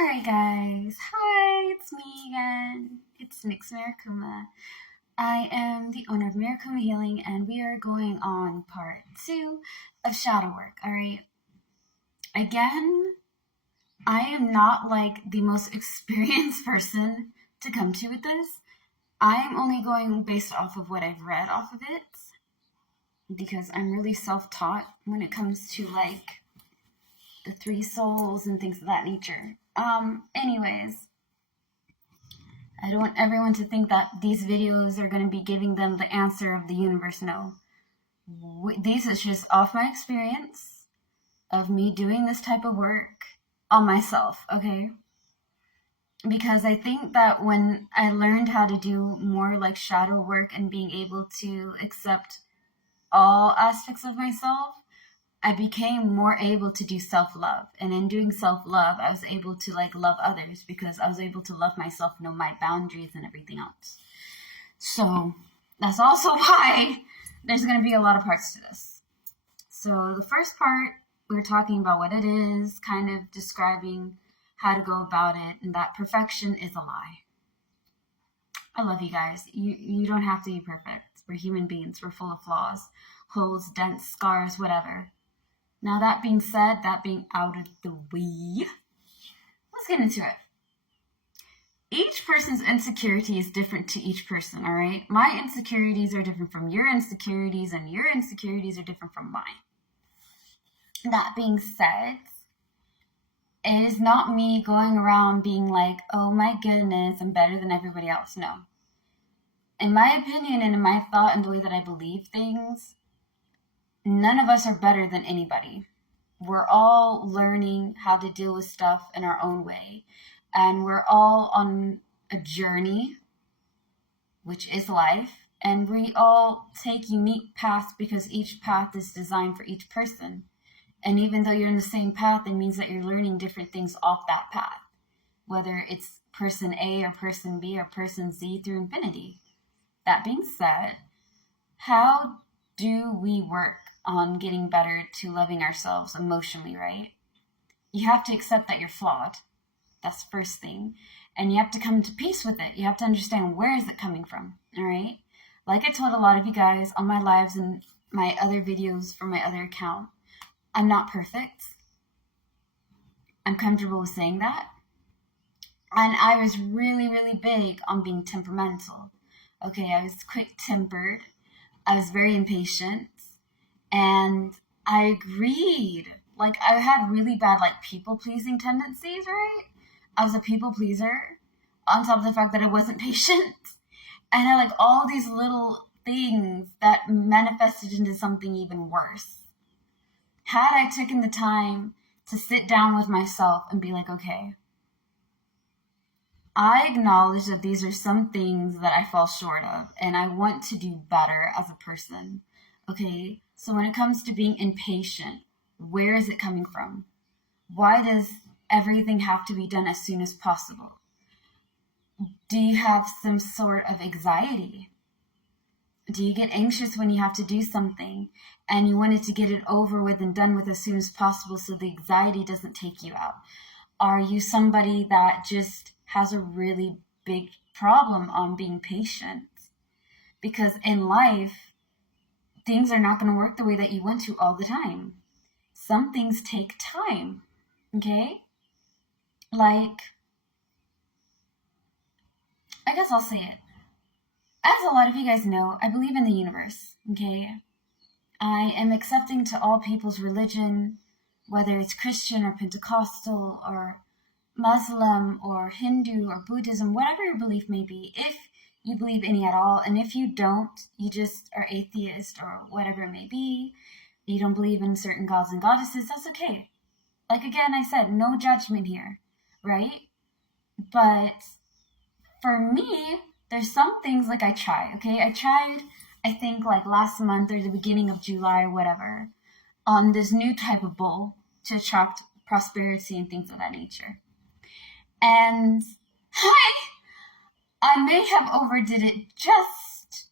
Alright guys, hi, it's me again. It's Nix Maricuma. I am the owner of Maricuma Healing and we are going on part 2 of shadow work, alright? Again, I am not like the most experienced person to come to with this. I am only going based off of what I've read off of it because I'm really self-taught when it comes to like the three souls and things of that nature. Anyways, I don't want everyone to think that these videos are going to be giving them the answer of the universe. No. This is just off my experience of me doing this type of work on myself, okay? Because I think that when I learned how to do more like shadow work and being able to accept all aspects of myself, I became more able to do self-love. And in doing self-love, I was able to like love others because I was able to love myself, know my boundaries and everything else. So that's also why there's going to be a lot of parts to this. So the first part, we were talking about what it is, kind of describing how to go about it, and that perfection is a lie. I love you guys. You don't have to be perfect. We're human beings. We're full of flaws, holes, dents, scars, whatever. Now, that being said, that being out of the way, let's get into it. Each person's insecurity is different to each person, all right? My insecurities are different from your insecurities, and your insecurities are different from mine. That being said, it is not me going around being like, oh my goodness, I'm better than everybody else. No. In my opinion and in my thought and the way that I believe things, none of us are better than anybody. We're all learning how to deal with stuff in our own way. And we're all on a journey, which is life. And we all take unique paths because each path is designed for each person. And even though you're in the same path, it means that you're learning different things off that path. Whether it's person A or person B or person Z through infinity. That being said, how do we work on getting better to loving ourselves emotionally, right? You have to accept that you're flawed. That's the first thing. And you have to come to peace with it. You have to understand where is it coming from, all right? Like I told a lot of you guys on my lives and my other videos from my other account, I'm not perfect. I'm comfortable with saying that. And I was really, really big on being temperamental. Okay, I was quick-tempered. I was very impatient. And I agreed. Like, I had really bad, like, people-pleasing tendencies, right? I was a people-pleaser, on top of the fact that I wasn't patient. And I like all these little things that manifested into something even worse. Had I taken the time to sit down with myself and be like, okay, I acknowledge that these are some things that I fall short of, and I want to do better as a person. Okay, so when it comes to being impatient, where is it coming from? Why does everything have to be done as soon as possible? Do you have some sort of anxiety? Do you get anxious when you have to do something and you wanted to get it over with and done with as soon as possible so the anxiety doesn't take you out? Are you somebody that just has a really big problem on being patient? Because in life, things are not going to work the way that you want to all the time. Some things take time, okay? Like, I guess I'll say it. As a lot of you guys know, I believe in the universe, okay? I am accepting to all people's religion, whether it's Christian or Pentecostal or Muslim or Hindu or Buddhism, whatever your belief may be, if you believe any at all, and if you don't, you just are atheist or whatever it may be, you don't believe in certain gods and goddesses, that's okay. Like again, I said, no judgment here, right? But for me, there's some things like I try, okay? I tried, I think like last month or the beginning of July or whatever, on this new type of bowl to attract prosperity and things of that nature. And I may have overdid it just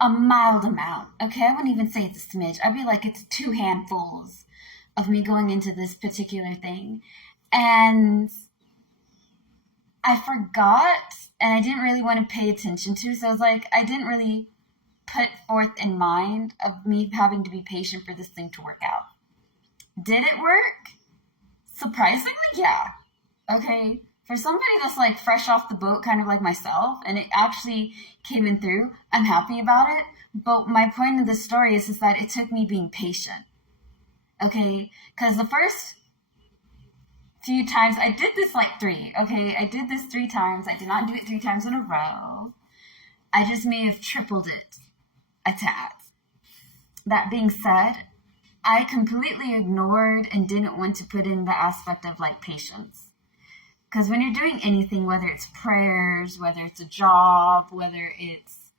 a mild amount, okay? I wouldn't even say it's a smidge. I'd be like, it's 2 handfuls of me going into this particular thing. And I forgot, and I didn't really want to pay attention to. So I was like, I didn't really put forth in mind of me having to be patient for this thing to work out. Did it work? Surprisingly, yeah. Okay. For somebody that's like fresh off the boat, kind of like myself, and it actually came in through, I'm happy about it. But my point of the story is that it took me being patient. Okay. Because the first few times, I did this like 3. Okay. I did this 3 times. I did not do it 3 times in a row. I just may have tripled it a tad. That being said, I completely ignored and didn't want to put in the aspect of like patience. Because when you're doing anything, whether it's prayers, whether it's a job, whether it's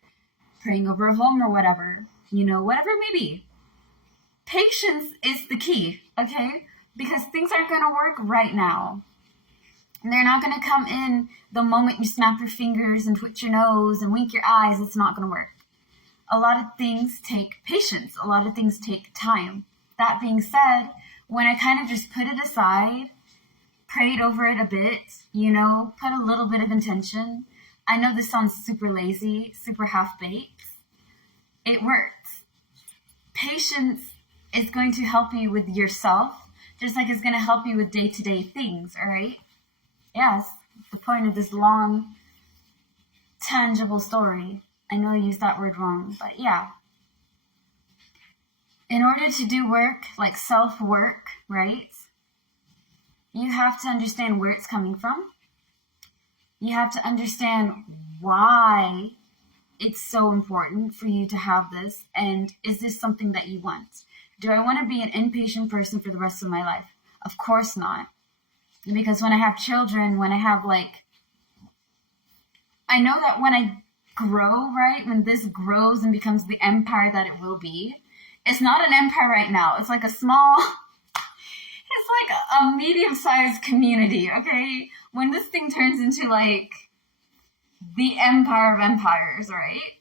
praying over a home or whatever, whatever it may be, patience is the key, okay? Because things aren't going to work right now. And they're not going to come in the moment you snap your fingers and twitch your nose and wink your eyes. It's not going to work. A lot of things take patience. A lot of things take time. That being said, when I kind of just put it aside, prayed over it a bit, put a little bit of intention. I know this sounds super lazy, super half-baked. It works. Patience is going to help you with yourself, just like it's going to help you with day-to-day things, all right? Yes, the point of this long, tangible story. I know I used that word wrong, but yeah. In order to do work, like self-work, right? You have to understand where it's coming from. You have to understand why it's so important for you to have this, and is this something that you want? Do I want to be an impatient person for the rest of my life? Of course not. Because when I have children, when I have I know that when I grow, right, when this grows and becomes the empire that it will be, it's not an empire right now. It's like a small... It's like a medium-sized community, okay? When this thing turns into the empire of empires, right?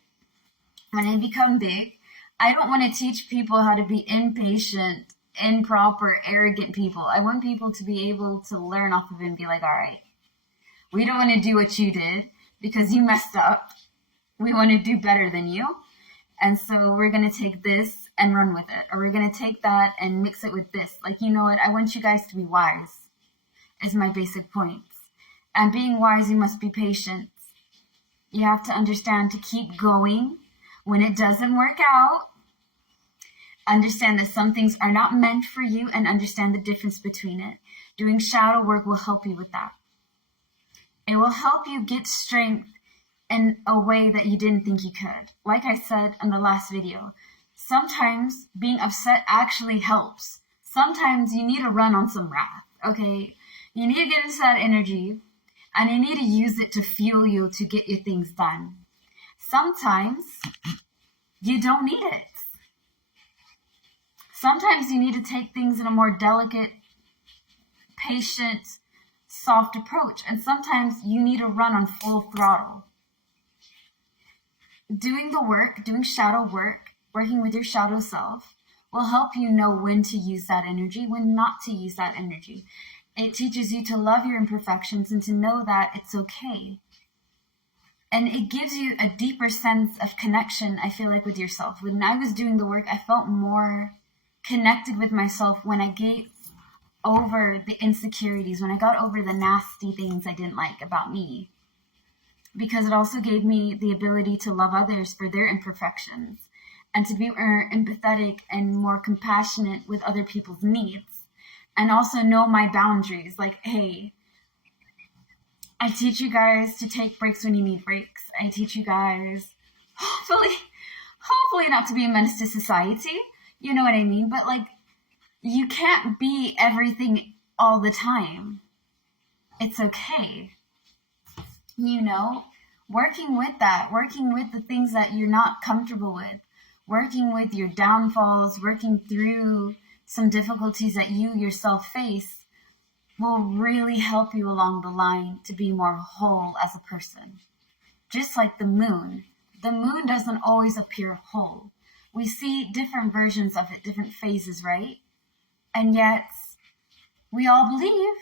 When they become big, I don't want to teach people how to be impatient, improper, arrogant people. I want people to be able to learn off of it and be like, all right, we don't want to do what you did because you messed up. We want to do better than you. And so we're going to take this and run with it. Or we're going to take that and mix it with this. You know what? I want you guys to be wise, is my basic points. And being wise, you must be patient. You have to understand to keep going when it doesn't work out. Understand that some things are not meant for you and understand the difference between it. Doing shadow work will help you with that. It will help you get strength in a way that you didn't think you could. Like I said in the last video, sometimes being upset actually helps. Sometimes you need to run on some wrath, okay? You need to get into that energy, and you need to use it to fuel you to get your things done. Sometimes you don't need it. Sometimes you need to take things in a more delicate, patient, soft approach, and sometimes you need to run on full throttle. Doing the work, doing shadow work, working with your shadow self will help you know when to use that energy, when not to use that energy. It teaches you to love your imperfections and to know that it's okay. And it gives you a deeper sense of connection, I feel like, with yourself. When I was doing the work, I felt more connected with myself when I gave over the insecurities, when I got over the nasty things I didn't like about me. Because it also gave me the ability to love others for their imperfections and to be more empathetic and more compassionate with other people's needs. And also know my boundaries. Hey, I teach you guys to take breaks when you need breaks. I teach you guys, hopefully not to be a menace to society. You know what I mean? But you can't be everything all the time. It's okay. Working with that, working with the things that you're not comfortable with, working with your downfalls, working through some difficulties that you yourself face will really help you along the line to be more whole as a person. Just like the moon doesn't always appear whole. We see different versions of it, different phases, right? And yet, we all believe